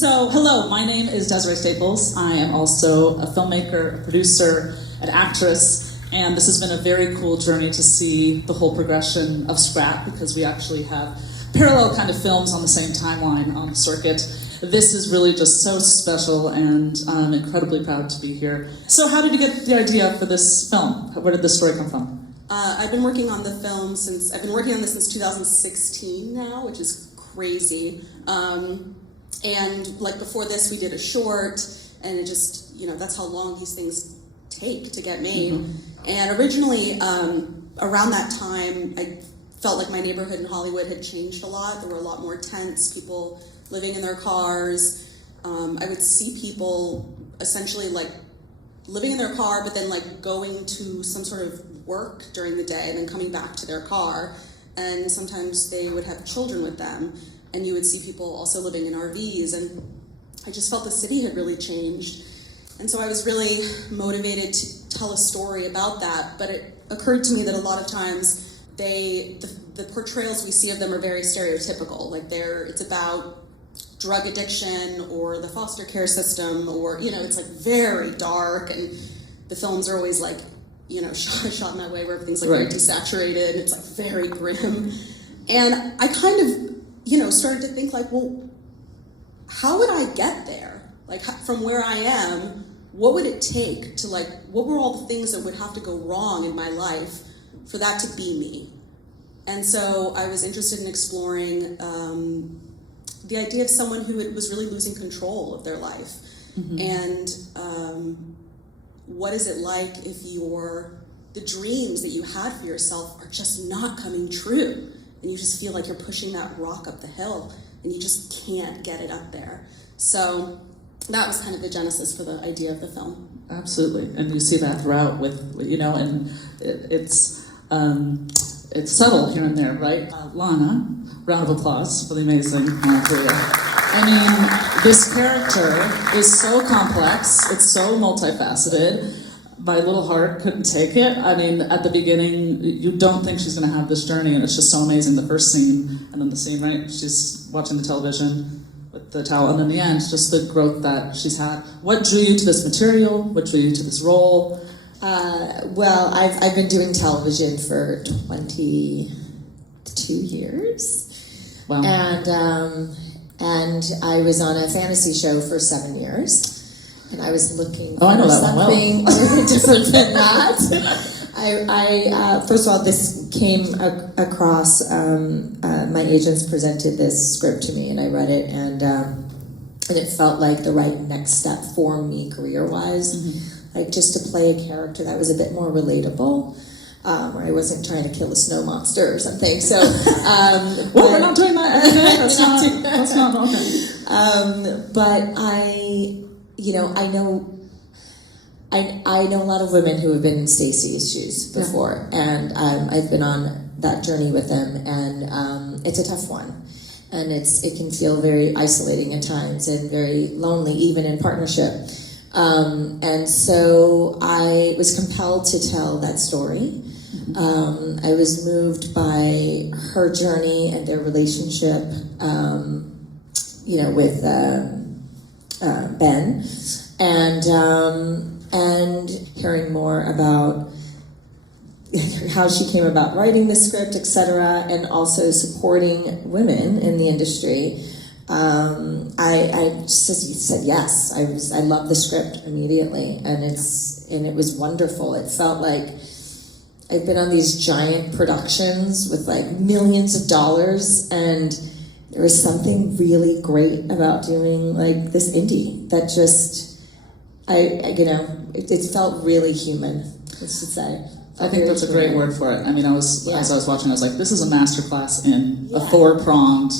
So, hello, my name is Desiree Staples. I am also a filmmaker, a producer, an actress, and this has been a very cool journey to see the whole progression of Scrap, because we actually have parallel kind of films on the same timeline on the circuit. This is really just so special, and I'm incredibly proud to be here. So how did you get the idea for this film? Where did this story come from? I've been working on the film since 2016 now, which is crazy. And like before this, we did a short, and it just, that's how long these things take to get made. Mm-hmm. And originally, around that time, I felt like my neighborhood in Hollywood had changed a lot. There were a lot more tents, people living in their cars. I would see people essentially like living in their car, but then like going to some sort of work during the day and then coming back to their car. And sometimes they would have children with them. And you would see people also living in RVs. And I just felt the city had really changed. And so I was really motivated to tell a story about that. But it occurred to me that a lot of times the portrayals we see of them are very stereotypical. Like it's about drug addiction or the foster care system, or, it's like very dark. And the films are always like, shot in that way where everything's like very desaturated. It's like very grim. And I kind of, started to think like, well, how would I get there? Like from where I am, what would it take to what were all the things that would have to go wrong in my life for that to be me? And so I was interested in exploring the idea of someone who was really losing control of their life. Mm-hmm. And what is it like if the dreams that you had for yourself are just not coming true? And you just feel like you're pushing that rock up the hill and you just can't get it up there. So that was kind of the genesis for the idea of the film. Absolutely. And you see that throughout with, and it's subtle here and there, right? Lana, round of applause for the amazing Lana Parrilla. I mean, this character is so complex, it's so multifaceted. My little heart couldn't take it. I mean, at the beginning, you don't think she's going to have this journey, and it's just so amazing. The first scene, and then the scene, right? She's watching the television with the towel, and then the end, just the growth that she's had. What drew you to this material? What drew you to this role? Well, I've been doing television for 22 years. Wow. And I was on a fantasy show for 7 years. And I was looking for something different than that. I first of all, this came across, my agents presented this script to me, and I read it, and it felt like the right next step for me career-wise. Mm-hmm. Like just to play a character that was a bit more relatable, where I wasn't trying to kill a snow monster or something. So, well, we're not doing that. That's not okay. But I know a lot of women who have been in Stacy's shoes before, and I've been on that journey with them, and it's a tough one, and it can feel very isolating at times and very lonely, even in partnership. And so I was compelled to tell that story. I was moved by her journey and their relationship, with Ben, and hearing more about how she came about writing the script, etc., and also supporting women in the industry. I just said yes. I loved the script immediately, and it was wonderful. It felt like I've been on these giant productions with like millions of dollars, and there was something really great about doing like this indie that just, it felt really human, let's just say. I think that's a great word for it. I mean, as I was watching, I was like, this is a masterclass in a four-pronged,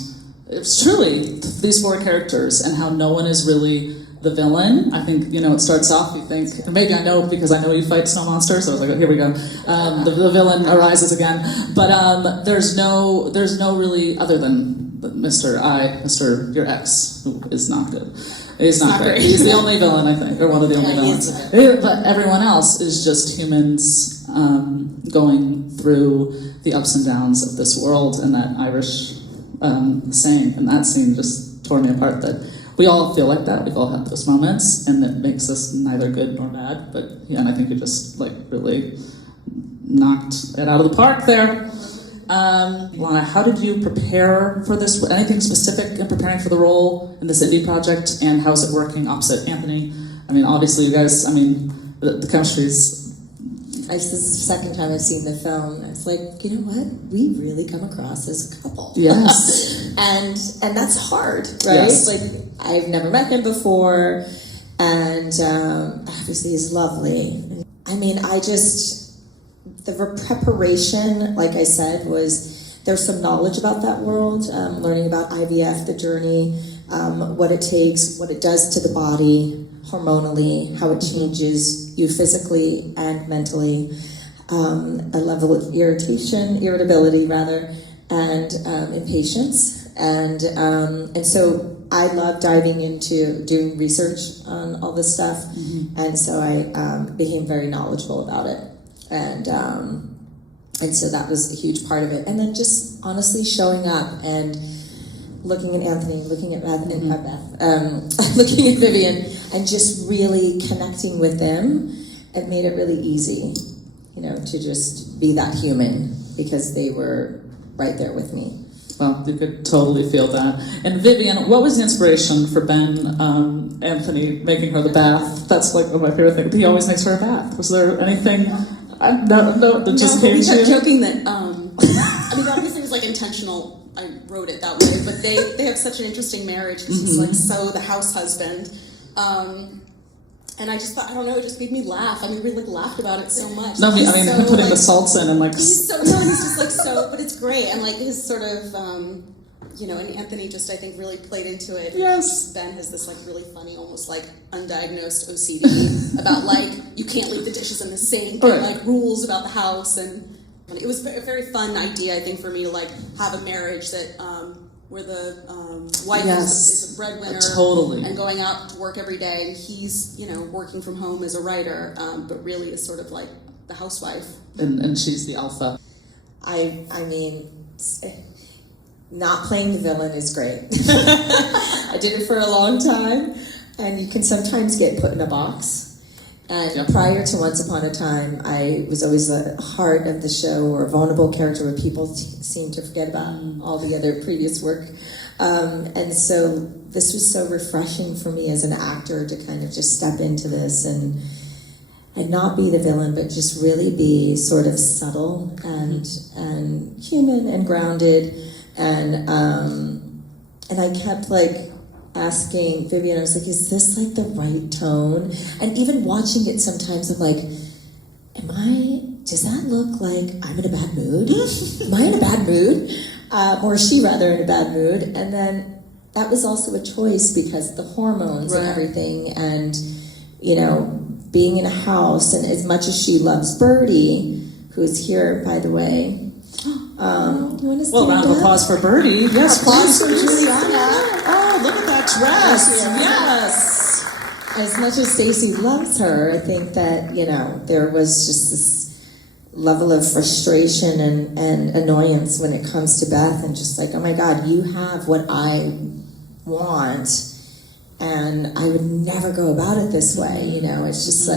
it's truly these four characters and how no one is really the villain. I think, it starts off, you think, and maybe I know because I know you fight snow monsters, so I was like, oh, here we go. The villain arises again. But there's no really, other than Mr. your ex, who is not good. He's not great. He's the only villain, I think, or one of the only villains. But everyone else is just humans going through the ups and downs of this world, and that Irish saying, and that scene just tore me apart, that we all feel like that. We've all had those moments, and it makes us neither good nor bad. But yeah, and I think you just like really knocked it out of the park there. Lana, how did you prepare for this? Anything specific in preparing for the role in this indie project, and how's it working opposite Anthony? I mean, obviously, you guys. I mean, the chemistry's. This is the second time I've seen the film. It's like, you know what? We really come across as a couple. Yes. and that's hard, right? Yes. Like, I've never met him before, and obviously he's lovely. I mean, the preparation, like I said, was there's some knowledge about that world, learning about IVF, the journey, what it takes, what it does to the body, hormonally, how it changes you physically and mentally, a level of irritability rather, and impatience, and so I love diving into doing research on all this stuff, and so I became very knowledgeable about it, and so that was a huge part of it, and then just honestly showing up and looking at Anthony, looking at Beth, looking at Vivian, and just really connecting with them, it made it really easy, to just be that human, because they were right there with me. Well, you could totally feel that. And Vivian, what was the inspiration for Ben, Anthony making her the bath? That's like one of my favorite things. He always makes her a bath. Was there anything? That just came we to kept you? joking that, I mean, obviously it was like intentional. I wrote it that way, but they have such an interesting marriage because he's like the house husband. And I just thought, I don't know, it just made me laugh. I mean, we laughed about it so much. No, I mean, him putting the salts in and he's just but it's great. And his sort of, and Anthony just, I think, really played into it. Yes. Ben has this really funny, almost undiagnosed OCD about you can't leave the dishes in the sink, and rules about the house. And it was a very fun idea, I think, for me to have a marriage that, where the wife is a breadwinner, totally, and going out to work every day, and he's working from home as a writer, but really is sort of like the housewife, and she's the alpha. I mean, not playing the villain is great. I did it for a long time, and you can sometimes get put in a box. And prior to Once Upon a Time, I was always the heart of the show, or a vulnerable character where people seem to forget about all the other previous work. And so this was so refreshing for me as an actor to kind of just step into this and not be the villain, but just really be sort of subtle and human and grounded. And I kept asking Vivian, I was like, is this the right tone? And even watching it sometimes, I'm like, does that look like I'm in a bad mood? Am I in a bad mood? Or is she rather in a bad mood? And then that was also a choice because of the hormones and everything, and, being in a house, and as much as she loves Birdy, who's here, by the way. Round of applause for Birdy. Yes, applause for Julianna. Oh, look at that dress. Yes. As much as Stacy loves her, I think that, there was just this level of frustration and annoyance when it comes to Beth, and just oh my God, you have what I want, and I would never go about it this way, it's just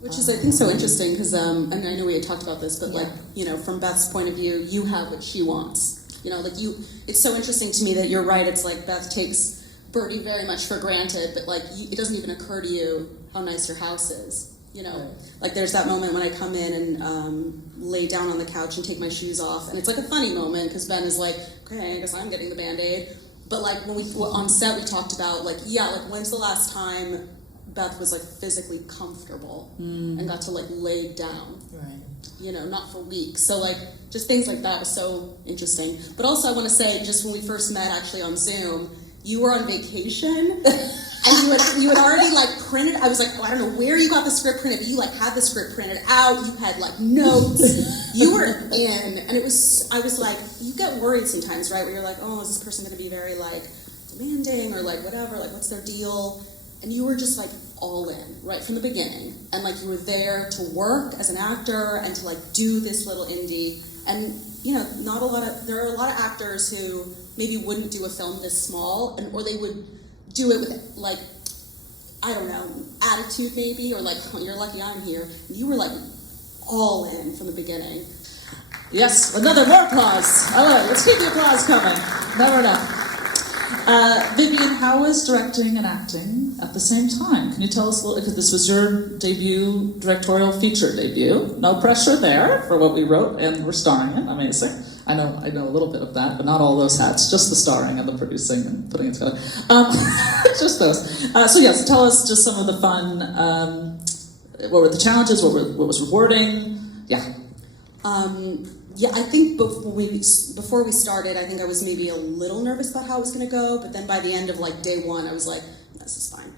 which is, I think, so interesting because, and I know we had talked about this, but from Beth's point of view, you have what she wants. It's so interesting to me that you're right. It's Beth takes Birdy very much for granted, but it doesn't even occur to you how nice your house is. There's that moment when I come in and lay down on the couch and take my shoes off, and it's a funny moment because Ben is okay, I guess I'm getting the Band-Aid. But when we on set, we talked about when's the last time Beth was physically comfortable and got to lay down, right? Not for weeks. So just things like that was so interesting. But also I want to say, just when we first met actually on Zoom, you were on vacation and you had already printed. I was I don't know where you got the script printed, but you had the script printed out. You had notes. You were in, and I was you get worried sometimes, right? Where you're oh, is this person going to be very demanding or whatever? What's their deal? And you were just all in right from the beginning, and you were there to work as an actor and to do this little indie. And there are a lot of actors who maybe wouldn't do a film this small, or they would do it with, like, I don't know, attitude maybe, or like, oh, you're lucky I'm here. You were like all in from the beginning. Yes, more applause. I love it. Let's keep the applause coming. Never enough. Vivian, how was directing and acting at the same time? Can you tell us a little, because this was your debut, directorial feature debut. No pressure there for what we wrote and we're starring in. Amazing. I know a little bit of that, but not all those hats, just the starring and the producing and putting it together. Just those. So yes, tell us just some of the fun, what were the challenges, what was rewarding? Yeah. Yeah, I think before we started, I think I was maybe a little nervous about how it was going to go, but then by the end of like day one, I was like, this is fine.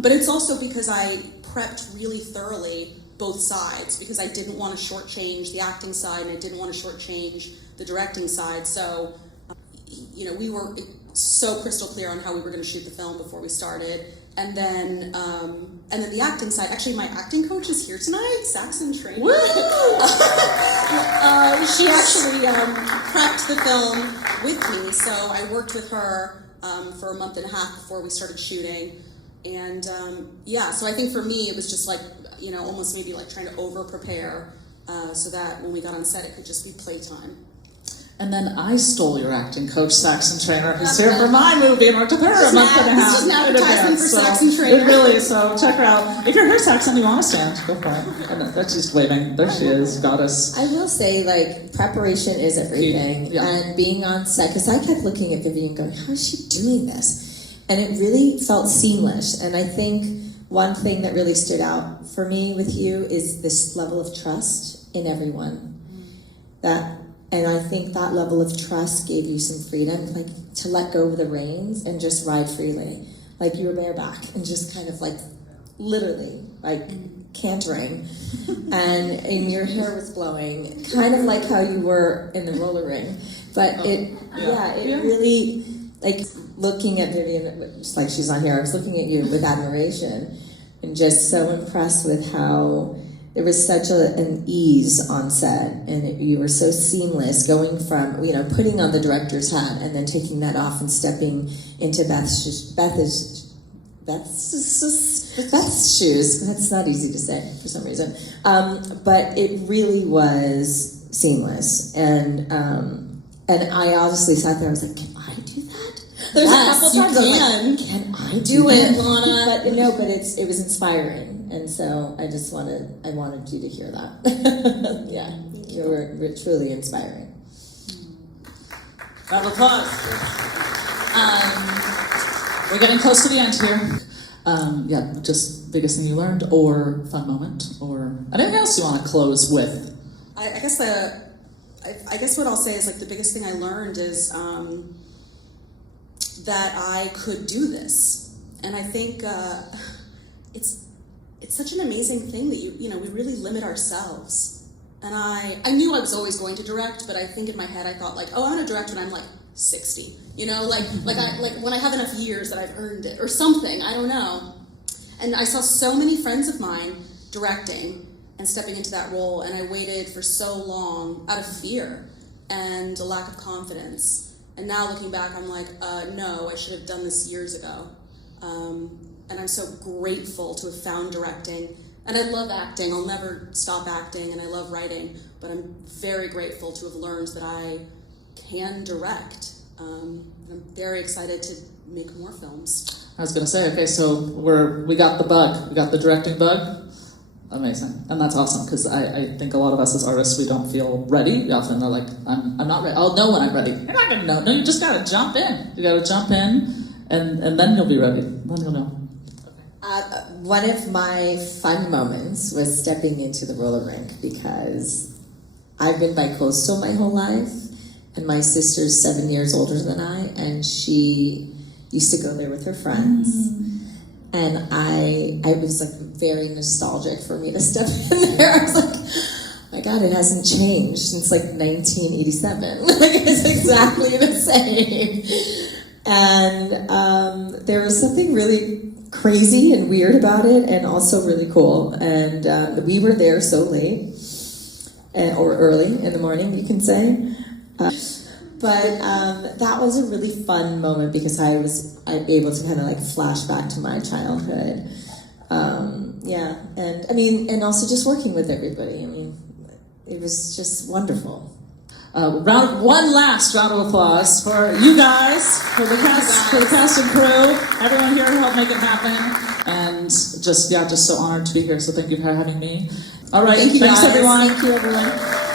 But it's also because I prepped really thoroughly both sides, because I didn't want to shortchange the acting side and I didn't want to shortchange the directing side. So, we were so crystal clear on how we were going to shoot the film before we started. And then the acting side. Actually, my acting coach is here tonight, Saxon, Trainor. She actually prepped the film with me, so I worked with her for a month and a half before we started shooting. And so I think for me, it was just like, almost maybe like trying to over-prepare so that when we got on set, it could just be playtime. And then I stole your acting coach, Saxon Trainor, who's here for my movie and worked with her a month and a half. This is an advertisement for Saxon Trainor. Really, so check her out. If you're here, Saxon, you want to stand, go for it. And that's just waving. There she is, goddess. I will say, like, preparation is everything. Yeah. And being on set, because I kept looking at Vivian going, how is she doing this? And it really felt seamless. And I think one thing that really stood out for me with you is this level of trust in everyone. And I think that level of trust gave you some freedom, like to let go of the reins and just ride freely. Like you were bareback and just kind of like literally like cantering. and your hair was blowing, kind of like how you were in the roller ring. But it really, like looking at Vivian, just like she's on here, I was looking at you with admiration and just so impressed with how there was such an ease on set, and you were so seamless going from, putting on the director's hat and then taking that off and stepping into Beth's shoes. That's not easy to say for some reason. But it really was seamless. And I honestly sat there, I was like, can I do that? There's a couple times I was like, can I do it, Lana? But it was inspiring. And so I wanted you to hear that. Yeah, you were truly inspiring. Round of applause. We're getting close to the end here. Just biggest thing you learned, or fun moment, or anything else you want to close with? I guess what I'll say is like the biggest thing I learned is that I could do this, and I think it's such an amazing thing that we really limit ourselves. And I knew I was always going to direct, but I think in my head I thought like, oh, I'm going to direct when I'm like 60, like when I have enough years that I've earned it or something. I don't know. And I saw so many friends of mine directing and stepping into that role, and I waited for so long out of fear and a lack of confidence. And now looking back, I'm like, no, I should have done this years ago. And I'm so grateful to have found directing. And I love acting. I'll never stop acting, and I love writing. But I'm very grateful to have learned that I can direct. And I'm very excited to make more films. I was going to say, okay, so we got the bug. We got the directing bug. Amazing. And that's awesome, because I think a lot of us as artists, we don't feel ready. We often are like, I'm not ready. I'll know when I'm ready. You're not going to know. No, you just got to jump in. You got to jump in, and then you'll be ready. Then you'll know. One of my fun moments was stepping into the roller rink, because I've been bi-coastal my whole life, and my sister's 7 years older than I, and she used to go there with her friends. And I was like very nostalgic for me to step in there. I was like, oh my God, it hasn't changed since like 1987. Like it's exactly the same. And there was something really crazy and weird about it, and also really cool. And we were there so late, or early in the morning, you can say. But that was a really fun moment because I was able to kind of like flash back to my childhood. Yeah, and I mean, and also just working with everybody. I mean, it was just wonderful. One last round of applause for you guys, for the cast and crew, everyone here to help make it happen, and just so honored to be here. So thank you for having me. All right, Thanks everyone. Thank you, everyone.